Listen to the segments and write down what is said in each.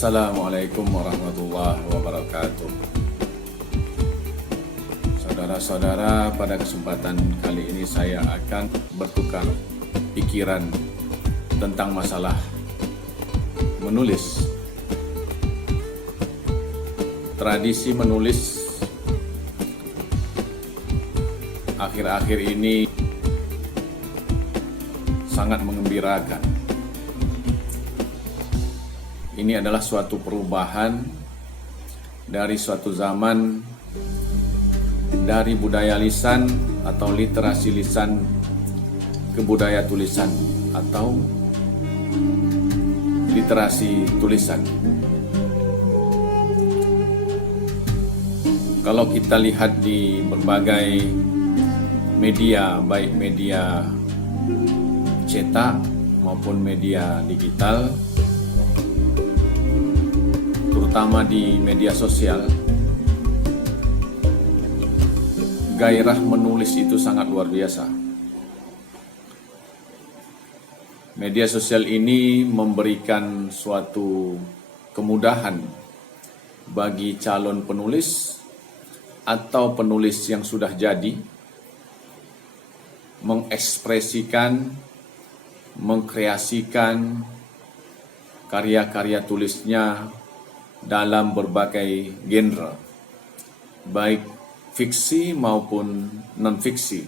Assalamualaikum warahmatullahi wabarakatuh. Saudara-saudara, pada kesempatan kali ini saya akan bertukar pikiran tentang masalah menulis. Tradisi menulis akhir-akhir ini sangat mengembirakan. Ini adalah suatu perubahan dari suatu zaman dari budaya lisan atau literasi lisan ke budaya tulisan atau literasi tulisan. Kalau kita lihat di berbagai media, baik media cetak maupun media digital, terutama di media sosial, gairah menulis itu sangat luar biasa. Media sosial ini memberikan suatu kemudahan bagi calon penulis atau penulis yang sudah jadi mengekspresikan, mengkreasikan karya-karya tulisnya dalam berbagai genre, baik fiksi maupun non-fiksi.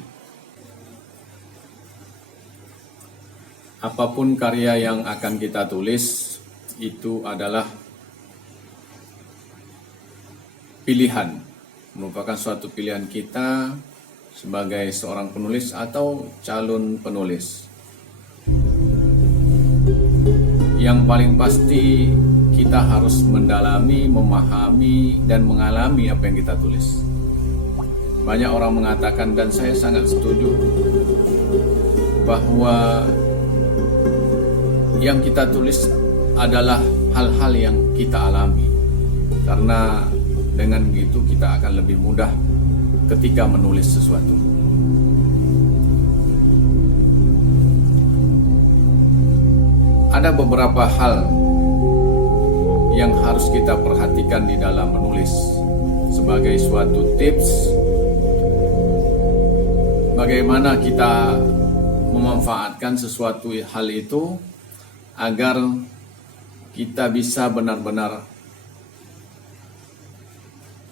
Apapun karya yang akan kita tulis, itu adalah pilihan, merupakan suatu pilihan kita sebagai seorang penulis atau calon penulis. Yang paling pasti, kita harus mendalami, memahami, dan mengalami apa yang kita tulis. Banyak orang mengatakan, dan saya sangat setuju, bahwa yang kita tulis adalah hal-hal yang kita alami. Karena dengan begitu kita akan lebih mudah ketika menulis sesuatu. Ada beberapa hal yang harus kita perhatikan di dalam menulis sebagai suatu tips bagaimana kita memanfaatkan sesuatu hal itu agar kita bisa benar-benar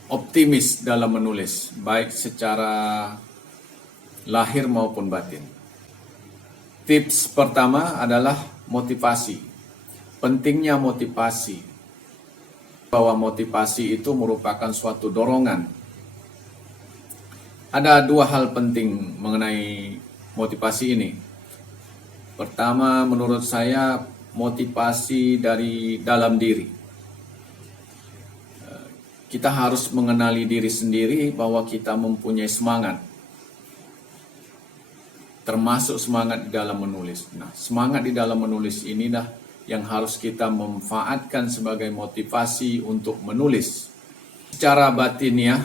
optimis dalam menulis, baik secara lahir maupun batin. Tips pertama adalah motivasi. Pentingnya motivasi, bahwa motivasi itu merupakan suatu dorongan. Ada dua hal penting mengenai motivasi ini. Pertama, menurut saya, motivasi dari dalam diri. Kita harus mengenali diri sendiri bahwa kita mempunyai semangat, termasuk semangat di dalam menulis. Nah, semangat di dalam menulis inilah yang harus kita manfaatkan sebagai motivasi untuk menulis. Secara batiniah,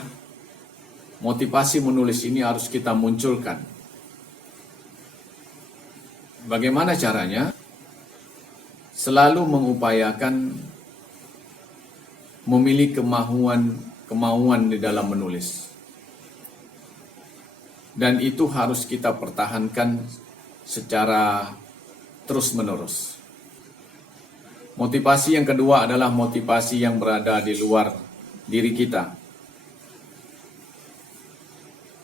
motivasi menulis ini harus kita munculkan. Bagaimana caranya? Selalu mengupayakan memiliki kemauan di dalam menulis. Dan itu harus kita pertahankan secara terus-menerus. Motivasi yang kedua adalah motivasi yang berada di luar diri kita.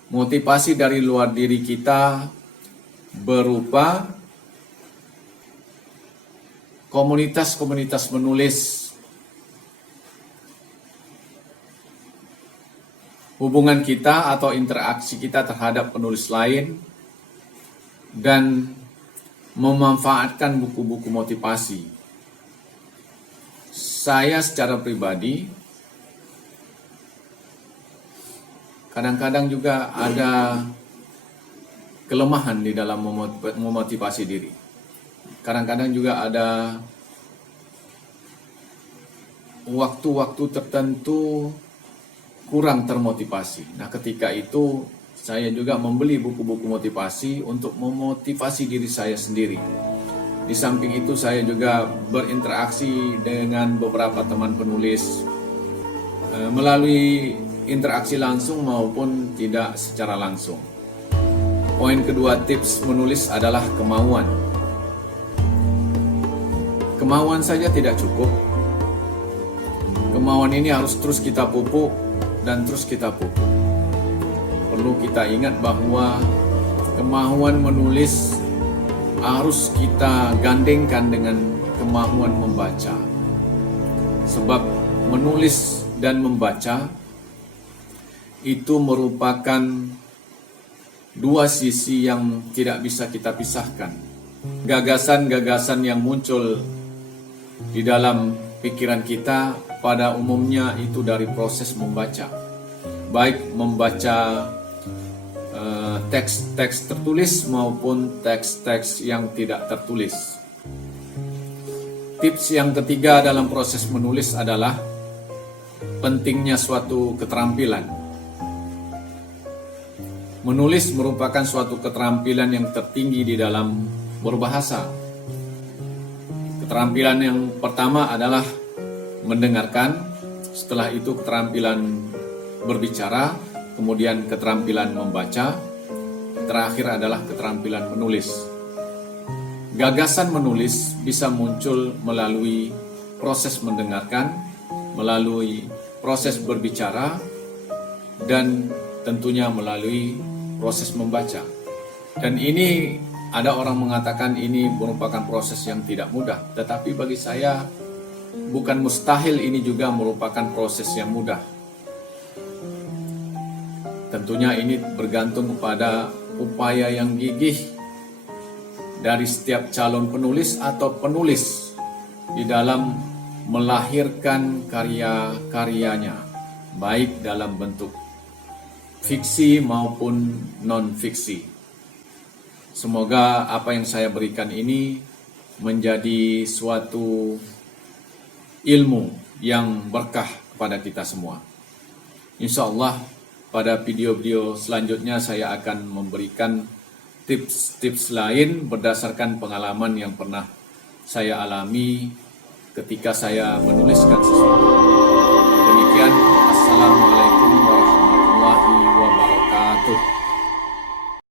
Motivasi dari luar diri kita berupa komunitas-komunitas menulis, hubungan kita atau interaksi kita terhadap penulis lain, dan memanfaatkan buku-buku motivasi. Saya secara pribadi kadang-kadang juga ada kelemahan di dalam memotivasi diri. Kadang-kadang juga ada waktu-waktu tertentu kurang termotivasi. Nah, ketika itu saya juga membeli buku-buku motivasi untuk memotivasi diri saya sendiri. Di Di samping itu saya juga berinteraksi dengan beberapa teman penulis melalui interaksi langsung maupun tidak secara langsung. Poin kedua tips menulis adalah kemauan. Kemauan saja tidak cukup. Kemauan ini harus terus kita pupuk dan terus kita pupuk. Perlu kita ingat bahwa kemauan menulis harus kita gandengkan dengan kemauan membaca. Sebab menulis dan membaca itu merupakan dua sisi yang tidak bisa kita pisahkan. Gagasan-gagasan yang muncul di dalam pikiran kita pada umumnya itu dari proses membaca. Baik membaca teks-teks tertulis maupun teks-teks yang tidak tertulis. Tips yang ketiga dalam proses menulis adalah pentingnya suatu keterampilan. Menulis merupakan suatu keterampilan yang tertinggi di dalam berbahasa. Keterampilan yang pertama adalah mendengarkan, setelah itu keterampilan berbicara, kemudian keterampilan membaca, terakhir adalah keterampilan menulis. Gagasan menulis bisa muncul melalui proses mendengarkan, melalui proses berbicara, dan tentunya melalui proses membaca. Dan ini ada orang mengatakan ini merupakan proses yang tidak mudah, tetapi bagi saya bukan mustahil ini juga merupakan proses yang mudah. Tentunya ini bergantung kepada upaya yang gigih dari setiap calon penulis atau penulis di dalam melahirkan karya-karyanya, baik dalam bentuk fiksi maupun non-fiksi. Semoga apa yang saya berikan ini menjadi suatu ilmu yang berkah kepada kita semua. Insya Allah pada video-video selanjutnya saya akan memberikan tips-tips lain berdasarkan pengalaman yang pernah saya alami ketika saya menuliskan sesuatu. Demikian, Assalamualaikum warahmatullahi wabarakatuh.